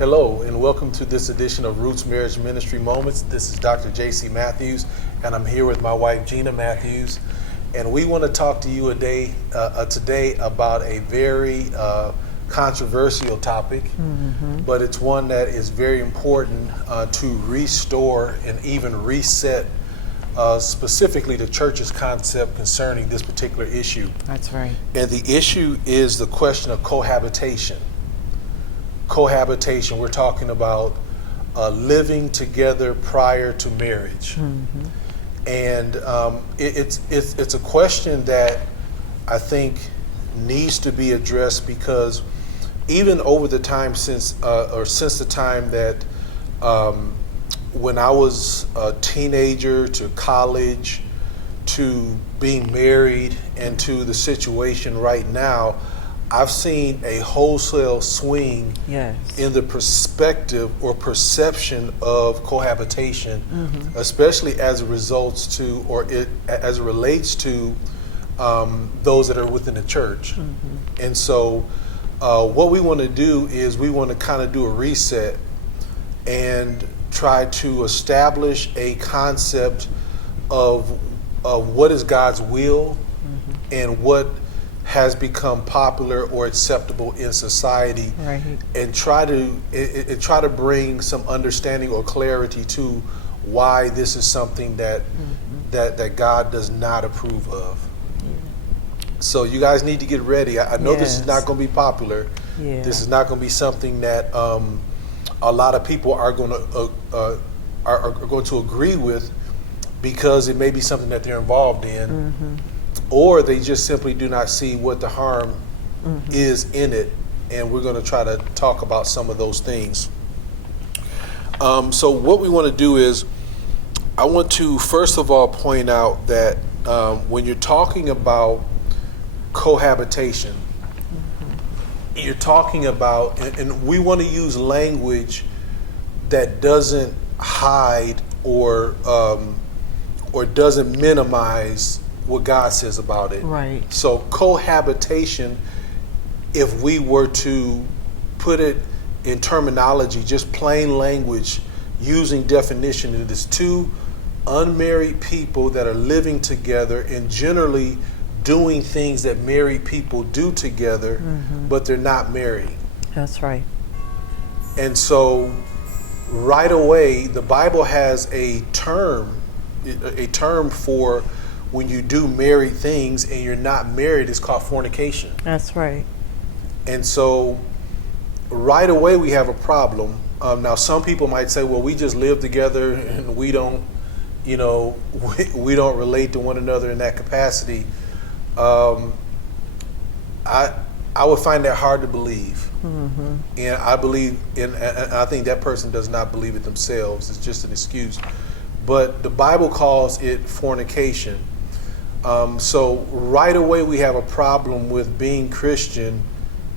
Hello, and welcome to this edition of Roots Marriage Ministry Moments. This is Dr. J.C. Matthews, and I'm here with my wife, Gena Matthews. And we want to talk to you today about a very controversial topic, but it's one that is very important to restore and even reset specifically the church's concept concerning this particular issue. That's right. And the issue is the question of cohabitation. Cohabitation, we're talking about living together prior to marriage. And it's a question that I think needs to be addressed, because even over the time since the time that when I was a teenager to college to being married and to the situation right now, I've seen a wholesale swing in the perspective or perception of cohabitation, especially as it relates to those that are within the church. And so what we want to do is we want to kind of do a reset and try to establish a concept of what is God's will and what has become popular or acceptable in society, and try to bring some understanding or clarity to why this is something that God does not approve of. So you guys need to get ready. I know this is not going to be popular. This is not going to be something that a lot of people are going to agree with, because it may be something that they're involved in. Or they just simply do not see what the harm is in it. And we're going to try to talk about some of those things. So what we want to do is, I want to first of all point out that when you're talking about cohabitation, you're talking about, and we want to use language that doesn't hide or doesn't minimize what God says about it. So cohabitation, if we were to put it in terminology, just plain language, using definition, it is two unmarried people that are living together and generally doing things that married people do together, but they're not married. That's right. And so right away, the Bible has a term for when you do married things and you're not married. It's called fornication. That's right. And so right away we have a problem. Now some people might say, well, we just live together and we don't relate to one another in that capacity. I would find that hard to believe. And I think that person does not believe it themselves. It's just an excuse. But the Bible calls it fornication. So right away we have a problem with being Christian,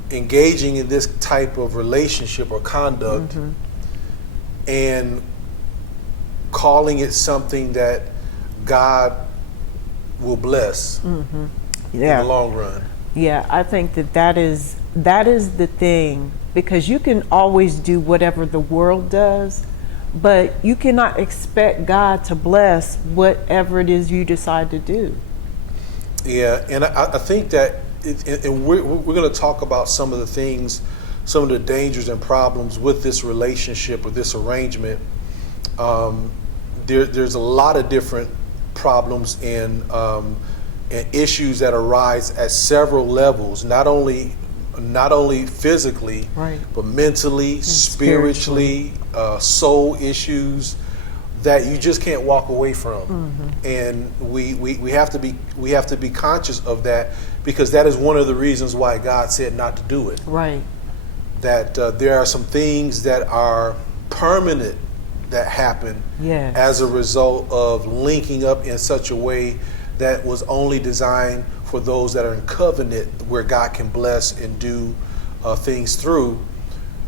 engaging in this type of relationship or conduct, and calling it something that God will bless in the long run. Yeah, I think that is the thing, because you can always do whatever the world does, but you cannot expect God to bless whatever it is you decide to do. Yeah, and I think that, and we're going to talk about some of the things, some of the dangers and problems with this relationship or this arrangement. There's a lot of different problems and issues that arise at several levels, not only physically, but mentally, spiritually, soul issues that you just can't walk away from. And we have to be conscious of that, because that is one of the reasons why God said not to do it. That there are some things that are permanent that happen as a result of linking up in such a way that was only designed for those that are in covenant, where God can bless and do things through,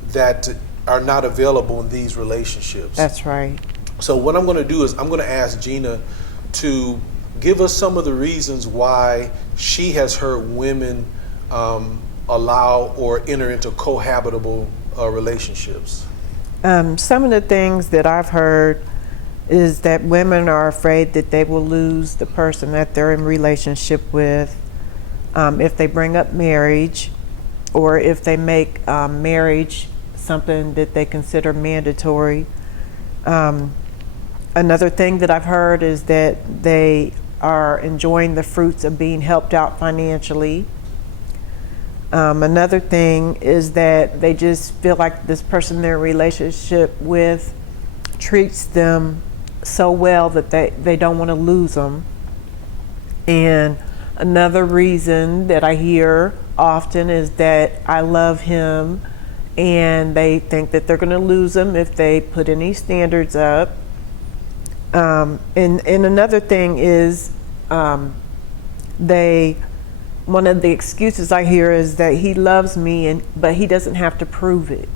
that are not available in these relationships. That's right. So what I'm going to do is I'm going to ask Gena to give us some of the reasons why she has heard women allow or enter into cohabitable relationships? Some of the things that I've heard is that women are afraid that they will lose the person that they're in relationship with if they bring up marriage, or if they make marriage something that they consider mandatory. Another thing that I've heard is that they are enjoying the fruits of being helped out financially. Another thing is that they just feel like this person they're in a relationship with treats them so well that they don't want to lose them. And another reason that I hear often is that I love him, and they think that they're going to lose him if they put any standards up. And another thing is one of the excuses I hear is that he loves me, but he doesn't have to prove it.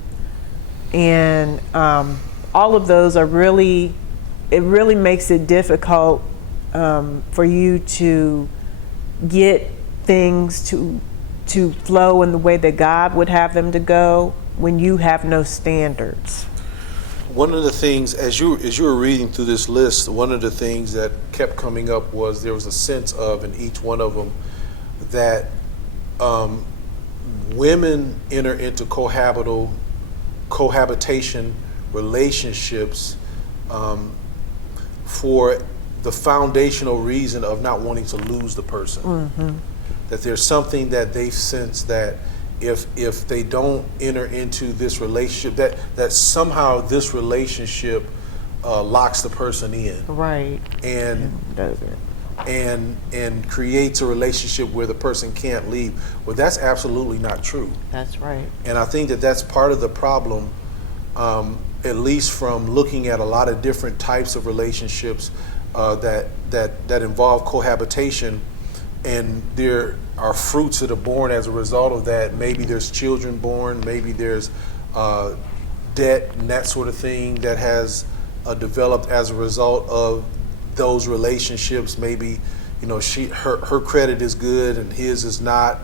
And all of those are really makes it difficult for you to get things to flow in the way that God would have them to go when you have no standards. One of the things, as you were reading through this list, one of the things that kept coming up was there was a sense of, in each one of them, that women enter into cohabitation relationships for the foundational reason of not wanting to lose the person. Mm-hmm. That there's something that they sense that if they don't enter into this relationship, that somehow this relationship locks the person in. Right. And creates a relationship where the person can't leave. Well, that's absolutely not true. That's right. And I think that that's part of the problem, at least from looking at a lot of different types of relationships that involve cohabitation, and there are fruits that are born as a result of that. Maybe there's children born, maybe there's debt and that sort of thing that has developed as a result of those relationships. Maybe, her credit is good and his is not,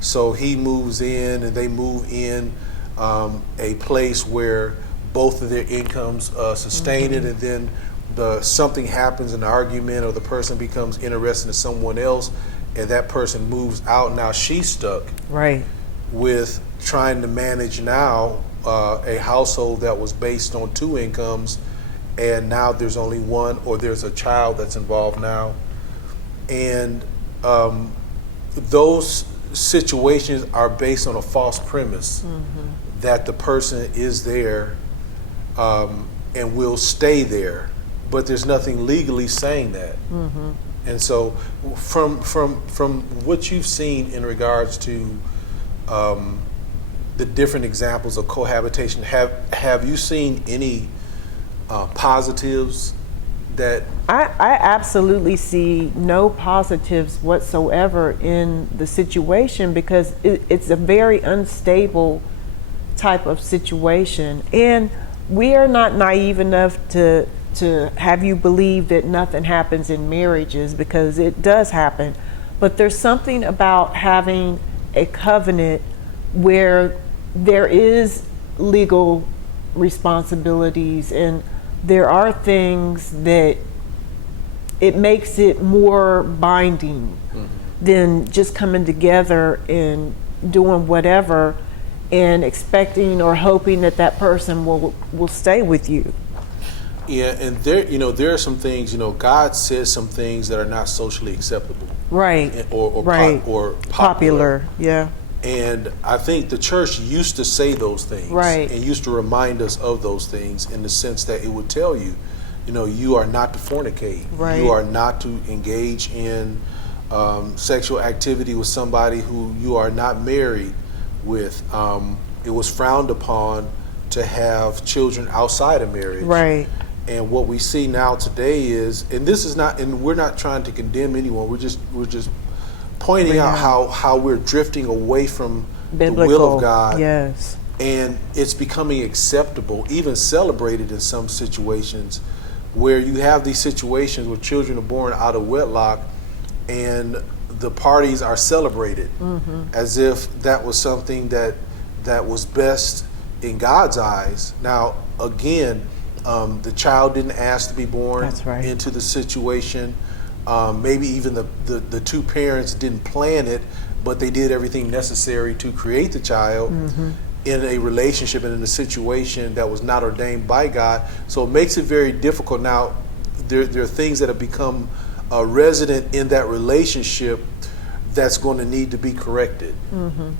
so he moves in and they move in a place where both of their incomes sustain mm-hmm. it, and then something happens, an argument, or the person becomes interested in someone else, and that person moves out. Now she's stuck right with trying to manage now a household that was based on two incomes, and now there's only one, or there's a child that's involved now. And those situations are based on a false premise mm-hmm. that the person is there and will stay there, but there's nothing legally saying that. Mm-hmm. And so from what you've seen in regards to the different examples of cohabitation, have you seen any positives that? I absolutely see no positives whatsoever in the situation, because it's a very unstable type of situation, and we are not naive enough to have you believe that nothing happens in marriages, because it does happen. But there's something about having a covenant where there is legal responsibilities, and there are things that it makes it more binding mm-hmm. than just coming together and doing whatever and expecting or hoping that person will stay with you. Yeah, and there are some things, God says some things that are not socially acceptable. Right. Or right. Or popular. Yeah. And I think the church used to say those things. Right. And used to remind us of those things, in the sense that it would tell you, you are not to fornicate. Right. You are not to engage in sexual activity with somebody who you are not married with. It was frowned upon to have children outside of marriage. Right. And what we see now today is, and this is not, and we're not trying to condemn anyone. We're just pointing out how we're drifting away from biblical, the will of God. Yes. And it's becoming acceptable, even celebrated in some situations, where you have these situations where children are born out of wedlock, and the parties are celebrated mm-hmm. as if that was something that was best in God's eyes. Now, again, the child didn't ask to be born That's right. into the situation. Maybe even the two parents didn't plan it, but they did everything necessary to create the child in a relationship and in a situation that was not ordained by God. So it makes it very difficult. Now, there are things that have become resident in that relationship that's going to need to be corrected.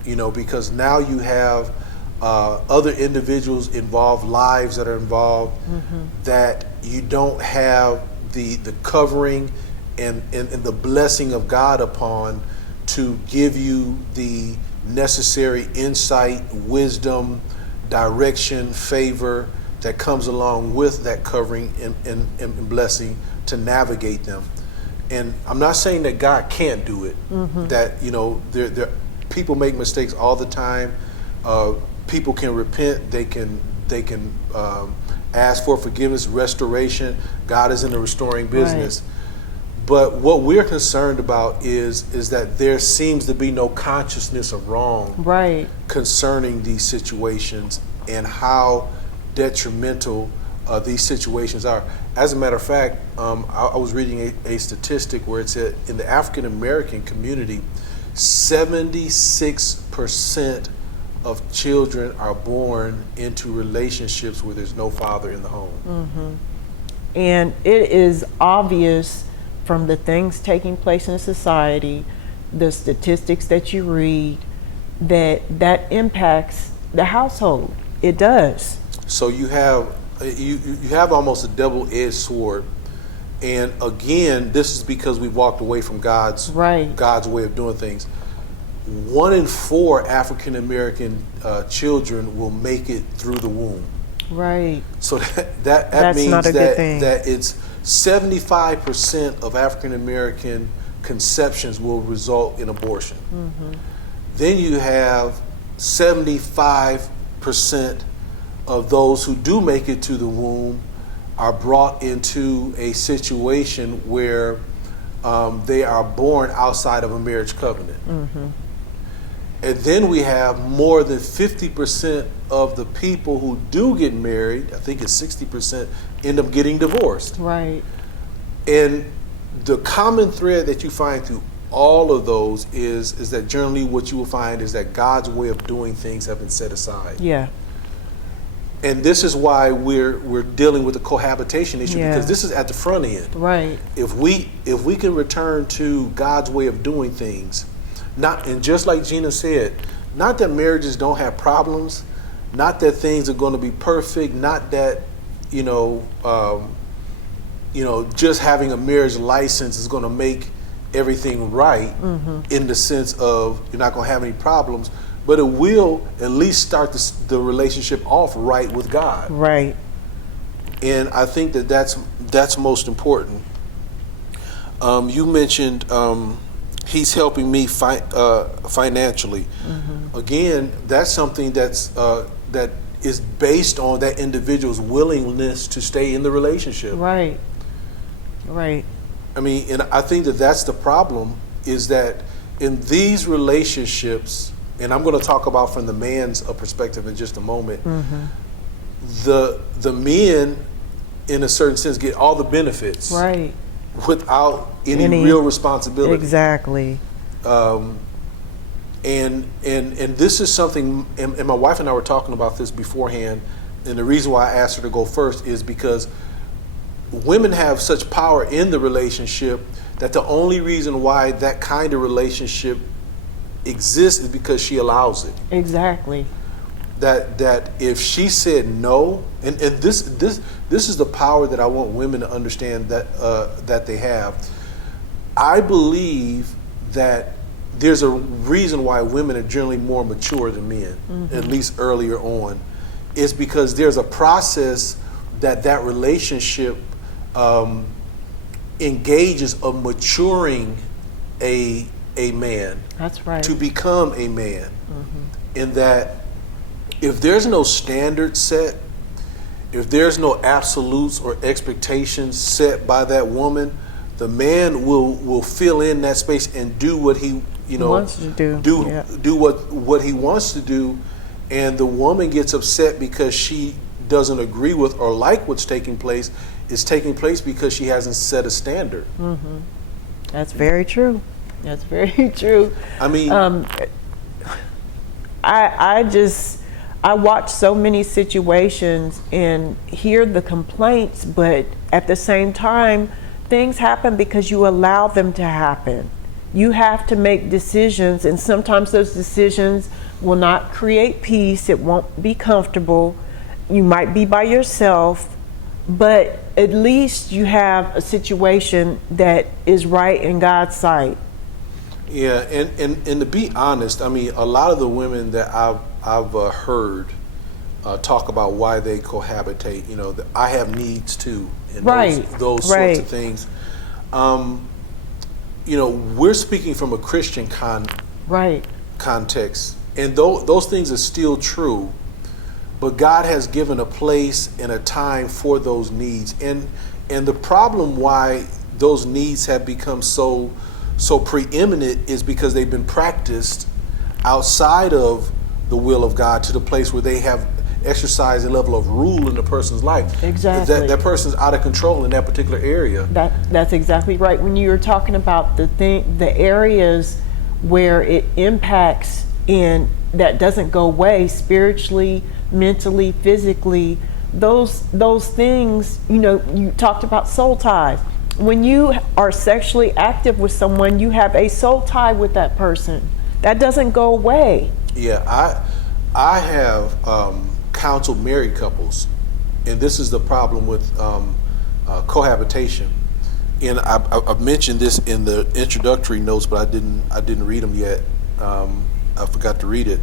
You know, because now you have other individuals involved, lives that are involved, that you don't have the covering and the blessing of God upon to give you the necessary insight, wisdom, direction, favor that comes along with that covering and blessing to navigate them. And I'm not saying that God can't do it. That, you know, there people make mistakes all the time. People can repent. They can ask for forgiveness, restoration. God is in the restoring business. Right. But what we're concerned about is that there seems to be no consciousness of wrong concerning these situations and how detrimental these situations are. As a matter of fact, I was reading a statistic where it said in the African American community, 76% of children are born into relationships where there's no father in the home. And it is obvious from the things taking place in society, the statistics that you read, that impacts the household. It does. So you have almost a double-edged sword. And again, this is because we walked away from God's way of doing things. 1 in 4 African American children will make it through the womb. Right. So that means that it's 75% of African American conceptions will result in abortion. Then you have 75% of those who do make it to the womb are brought into a situation where they are born outside of a marriage covenant. And then we have more than 50% of the people who do get married, I think it's 60%, end up getting divorced. Right. And the common thread that you find through all of those is that generally what you will find is that God's way of doing things have been set aside. Yeah. And this is why we're dealing with the cohabitation issue, because this is at the front end. Right. If we can return to God's way of doing things, and just like Gena said, not that marriages don't have problems, not that things are going to be perfect, not that just having a marriage license is going to make everything right in the sense of you're not going to have any problems, but it will at least start the relationship off right with God. Right. And I think that's most important. You mentioned he's helping me financially. Again, that's something that is based on that individual's willingness to stay in the relationship. Right. Right. I mean, and I think that's the problem, is that in these relationships, and I'm going to talk about from the man's perspective in just a moment, the men, in a certain sense, get all the benefits. Right. Without any real responsibility. Exactly. And this is something, and my wife and I were talking about this beforehand, and the reason why I asked her to go first is because women have such power in the relationship that the only reason why that kind of relationship exists is because she allows it. Exactly. That if she said no, and this is the power that I want women to understand that they have. I believe that there's a reason why women are generally more mature than men, at least earlier on. It's because there's a process that relationship engages of maturing a man. That's right. To become a man. In that if there's no standard set, if there's no absolutes or expectations set by that woman, the man will fill in that space and do what he wants to do. Do what he wants to do, and the woman gets upset because she doesn't agree with or like what's taking place, is taking place because she hasn't set a standard. Mm-hmm. That's very true. That's very true. I mean, I watch so many situations and hear the complaints, but at the same time, things happen because you allow them to happen. You have to make decisions, and sometimes those decisions will not create peace. It won't be comfortable. You might be by yourself, but at least you have a situation that is right in God's sight. yeah, and to be honest, I mean, a lot of the women that I've heard talk about why they cohabitate, you know, I have needs too, and those sorts of things. You know, we're speaking from a Christian context, and those things are still true. But God has given a place and a time for those needs, and the problem why those needs have become so preeminent is because they've been practiced outside of the will of God to the place where they have exercised a level of rule in the person's life. Exactly. That person's out of control in that particular area. That's exactly right. When you were talking about the areas where it impacts and that doesn't go away spiritually, mentally, physically, those things, you know, you talked about soul ties. When you are sexually active with someone, you have a soul tie with that person. That doesn't go away. Yeah, I have counseled married couples, and this is the problem with cohabitation. And I've mentioned this in the introductory notes, but I didn't read them yet. I forgot to read it.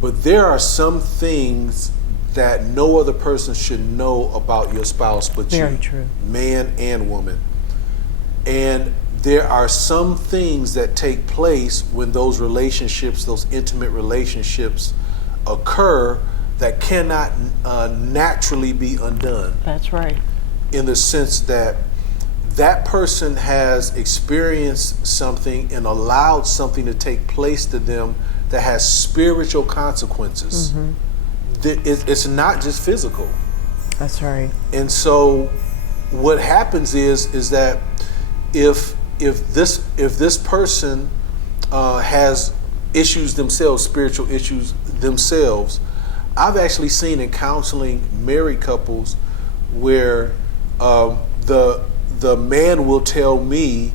But there are some things that no other person should know about your spouse but you. Very true. Man and woman. And there are some things that take place when those relationships, those intimate relationships occur that cannot naturally be undone. That's right. In the sense that that person has experienced something and allowed something to take place to them that has spiritual consequences. Mm-hmm. It's not just physical. That's right. And so what happens is that if this person has issues themselves, spiritual issues themselves, I've actually seen in counseling married couples where the man will tell me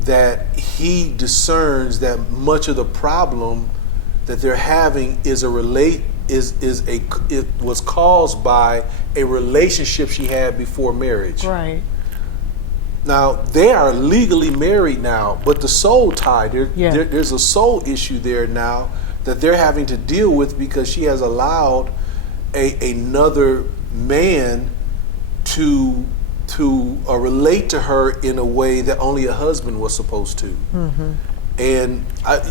that he discerns that much of the problem that they're having it was caused by a relationship she had before marriage. Right. Now they are legally married now, but the soul tie, there's a soul issue there now that they're having to deal with because she has allowed another man to relate to her in a way that only a husband was supposed to. Mm-hmm. And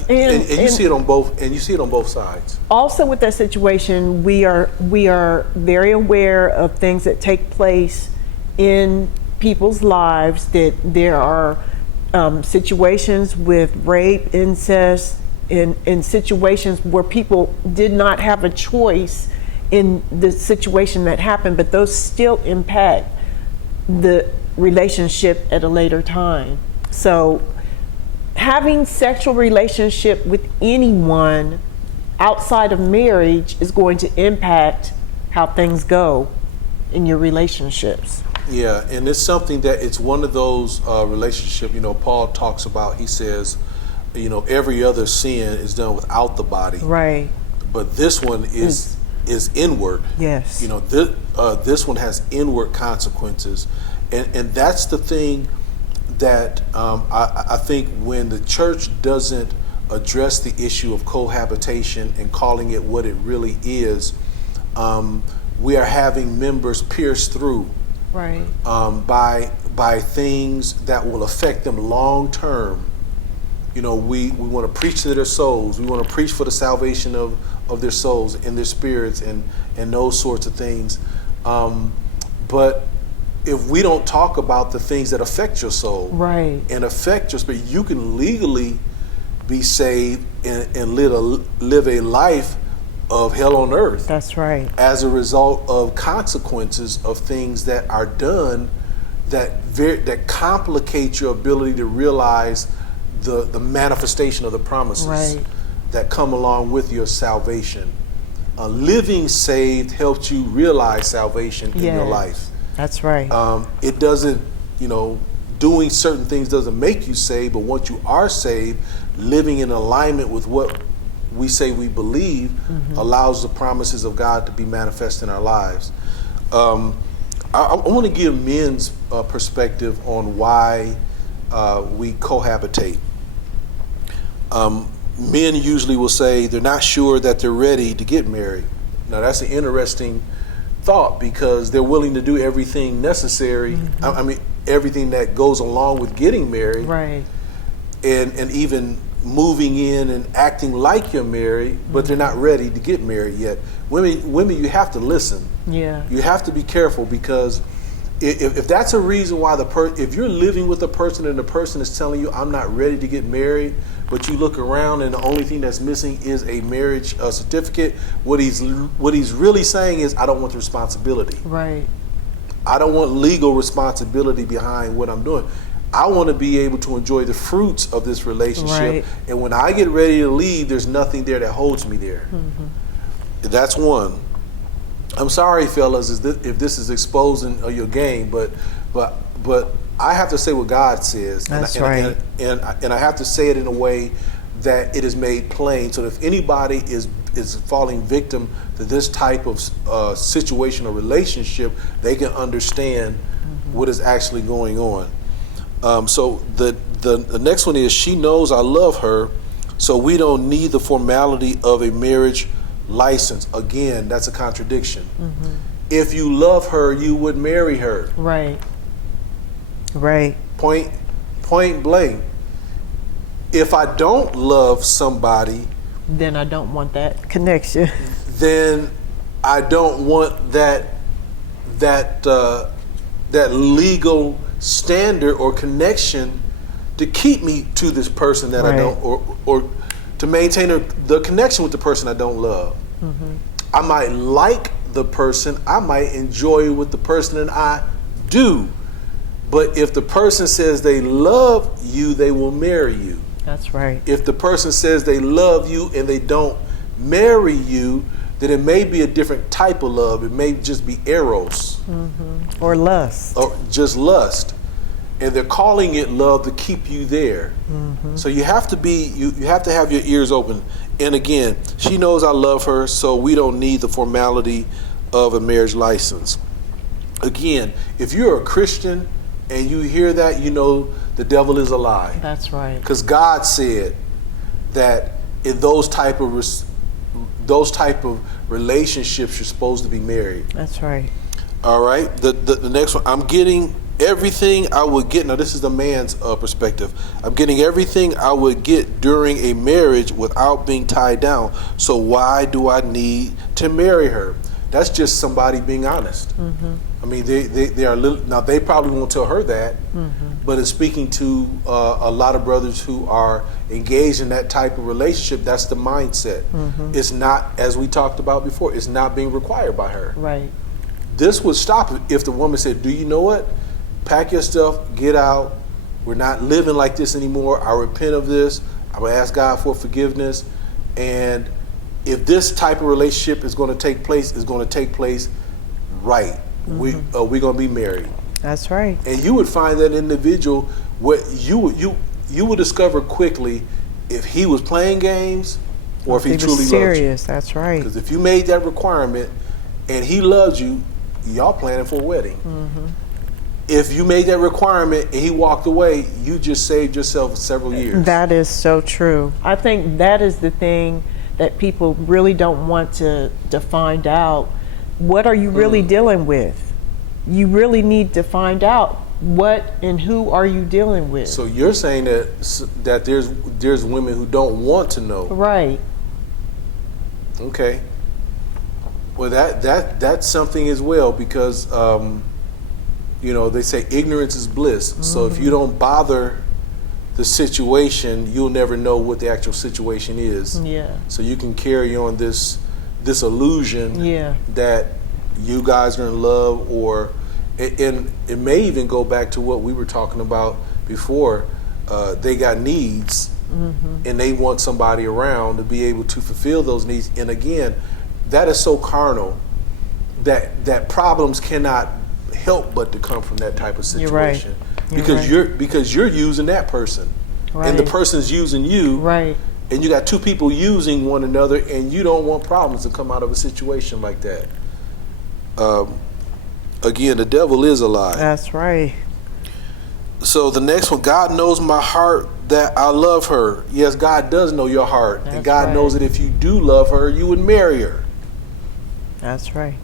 you see it on both sides. Also, with that situation, we are very aware of things that take place in people's lives. That there are situations with rape, incest, in situations where people did not have a choice in the situation that happened, but those still impact the relationship at a later time. So having sexual relationship with anyone outside of marriage is going to impact how things go in your relationships. Yeah, and it's something that it's one of those relationships, you know, Paul talks about, he says, you know, every other sin is done without the body. Right. But this one is inward. Yes. You know, this one has inward consequences. And that's the thing that I think when the church doesn't address the issue of cohabitation and calling it what it really is, we are having members pierced through. Right. By things that will affect them long term. You know, we want to preach to their souls. We want to preach for the salvation of their souls and their spirits and those sorts of things. But if we don't talk about the things that affect your soul, right, and affect your spirit, you can legally be saved and live a life of hell on earth. That's right. As a result of consequences of things that are done that complicate your ability to realize the manifestation of the promises Right. that come along with your salvation. Living saved helps you realize salvation in your Yes. life. That's right. It doesn't, doing certain things doesn't make you saved, but once you are saved, living in alignment with what we say we believe allows the promises of God to be manifest in our lives. I want to give men's perspective on why we cohabitate. Men usually will say they're not sure that they're ready to get married. Now that's an interesting thought because they're willing to do everything necessary. I mean, everything that goes along with getting married, right. and even moving in and acting like you're married, but they're not ready to get married yet. Women, you have to listen. Yeah. You have to be careful because if that's a reason why if you're living with a person and the person is telling you I'm not ready to get married, but you look around and the only thing that's missing is a marriage certificate, what he's really saying is I don't want the responsibility. Right. I don't want legal responsibility behind what I'm doing. I want to be able to enjoy the fruits of this relationship. Right. And when I get ready to leave, there's nothing there that holds me there. That's one. I'm sorry, fellas, if this is exposing your game, but I have to say what God says. That's right. And I have to say it in a way that it is made plain. So that if anybody is falling victim to this type of situation or relationship, they can understand what is actually going on. So the next one is, she knows I love her, so we don't need the formality of a marriage license. Again, that's a contradiction. If you love her, you would marry her. Right. Right. Point blank. If I don't love somebody, Then I don't want that connection. then I don't want that legal standard or connection to keep me to this person that I Right. don't, or to maintain the connection with the person I don't love. I might like the person, I might enjoy with the person, and I do. But if the person says they love you, they will marry you. That's right. If the person says they love you and they don't marry you, then it may be a different type of love. It may just be eros, Or lust. or just lust. And they're calling it love to keep you there. So you have to be, you have to have your ears open. And again, she knows I love her, so we don't need the formality of a marriage license. Again, if you're a Christian and you hear that, you know the devil is a lie. That's right. Because God said that in those type of relationships, you're supposed to be married. That's right. All right. The next one, I'm getting everything I would get. Now, this is the man's perspective. I'm getting everything I would get during a marriage without being tied down. So why do I need to marry her? That's just somebody being honest. I mean, they are now. They probably won't tell her that, but it's speaking to a lot of brothers who are engaged in that type of relationship. That's the mindset. It's not, as we talked about before, it's not being required by her. Right. This would stop it if the woman said, "Do you know what? Pack your stuff, get out. We're not living like this anymore. I repent of this. I'm gonna ask God for forgiveness, and if this type of relationship is going to take place, it's going to take place right. We're going to be married." That's right. And you would find that individual, what you would discover quickly if he was playing games or if he truly was loved serious. That's you. right. Because if you made that requirement and he loves you, y'all planning for a wedding. If you made that requirement and he walked away, you just saved yourself several years. That is so true. I think that is the thing that people really don't want to find out. What are you really dealing with? You really need to find out what and who are you dealing with. So you're saying that there's women who don't want to know. Right. Okay. Well, that's something as well, because they say ignorance is bliss. So if you don't bother the situation, you'll never know what the actual situation is. Yeah. So you can carry on this this illusion that you guys are in love, or and it may even go back to what we were talking about before. They got needs, and they want somebody around to be able to fulfill those needs. And again, that is so carnal that problems cannot help but to come from that type of situation. Because you're using that person, and the person's using you, and you got two people using one another, and you don't want problems to come out of a situation like that. Again, the devil is a lie. That's right. So the next one, God knows my heart that I love her. Yes, God does know your heart. And God knows that if you do love her, you would marry her. That's right.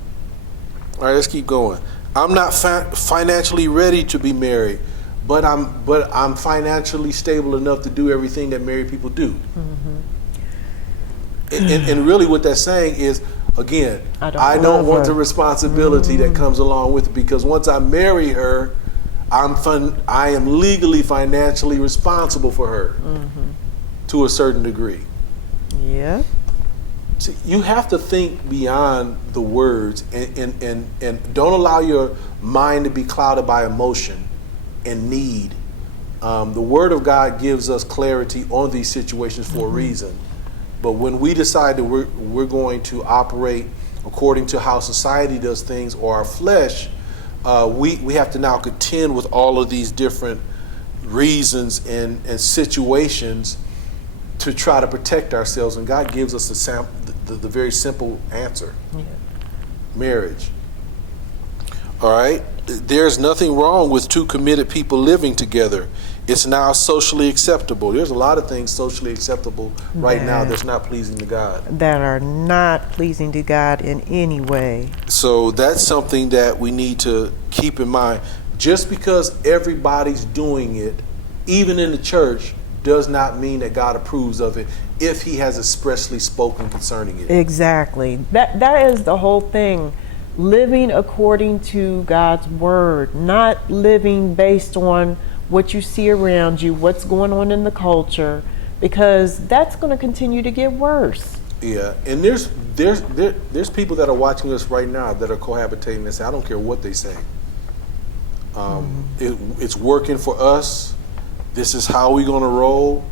All right, let's keep going. I'm not financially ready to be married, but I'm financially stable enough to do everything that married people do. And really what that's saying is, again, I don't want the responsibility that comes along with it, because once I marry her, I am legally, financially responsible for her to a certain degree. Yeah. See, you have to think beyond the words, and don't allow your mind to be clouded by emotion and need. The Word of God gives us clarity on these situations for a reason. But when we decide that we're going to operate according to how society does things, or our flesh, we have to now contend with all of these different reasons and situations to try to protect ourselves. And God gives us the very simple answer. Marriage. All right? There's nothing wrong with two committed people living together. It's now socially acceptable. There's a lot of things socially acceptable right now that's not pleasing to God. That are not pleasing to God in any way. So that's something that we need to keep in mind. Just because everybody's doing it, even in the church, does not mean that God approves of it if He has expressly spoken concerning it. Exactly. That is the whole thing. Living according to God's word, not living based on what you see around you, what's going on in the culture, because that's going to continue to get worse. Yeah, and there's people that are watching us right now that are cohabitating and say, I don't care what they say. It's working for us. This is how we're going to roll.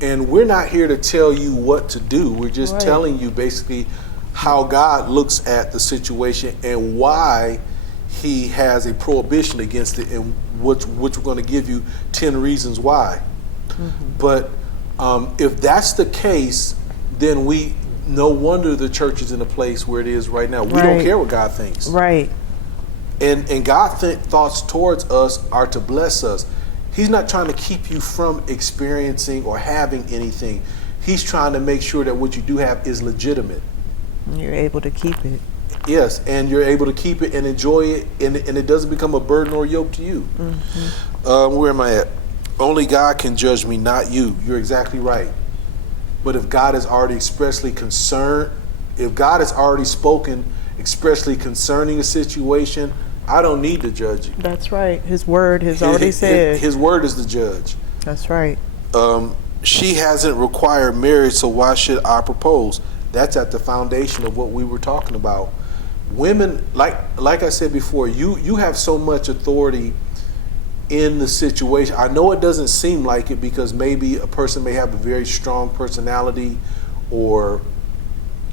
And we're not here to tell you what to do. We're just telling you basically how God looks at the situation and why He has a prohibition against it, and which we're going to give you 10 reasons why. But if that's the case, then no wonder the church is in a place where it is right now. We don't care what God thinks. Right. And God's thoughts towards us are to bless us. He's not trying to keep you from experiencing or having anything. He's trying to make sure that what you do have is legitimate. You're able to keep it. Yes, and you're able to keep it and enjoy it, and it doesn't become a burden or yoke to you. Where am I at? Only God can judge me, not you. You're exactly right. But if God has already expressly concerned, if God has already spoken expressly concerning a situation, I don't need to judge you. That's right. His word has already said. His word is the judge. That's right. She hasn't required marriage, so why should I propose? That's at the foundation of what we were talking about. Women, like I said before, you have so much authority in the situation. I know it doesn't seem like it, because maybe a person may have a very strong personality or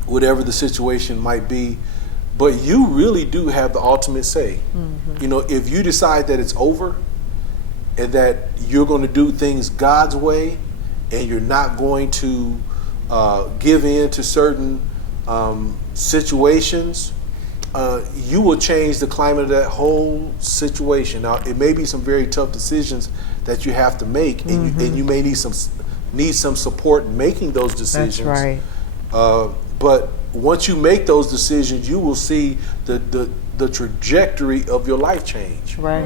whatever the situation might be, but you really do have the ultimate say. You know, if you decide that it's over and that you're going to do things God's way and you're not going to give in to certain situations, you will change the climate of that whole situation. Now, it may be some very tough decisions that you have to make, and you may need some support in making those decisions. That's right. But once you make those decisions, you will see the trajectory of your life change. Right.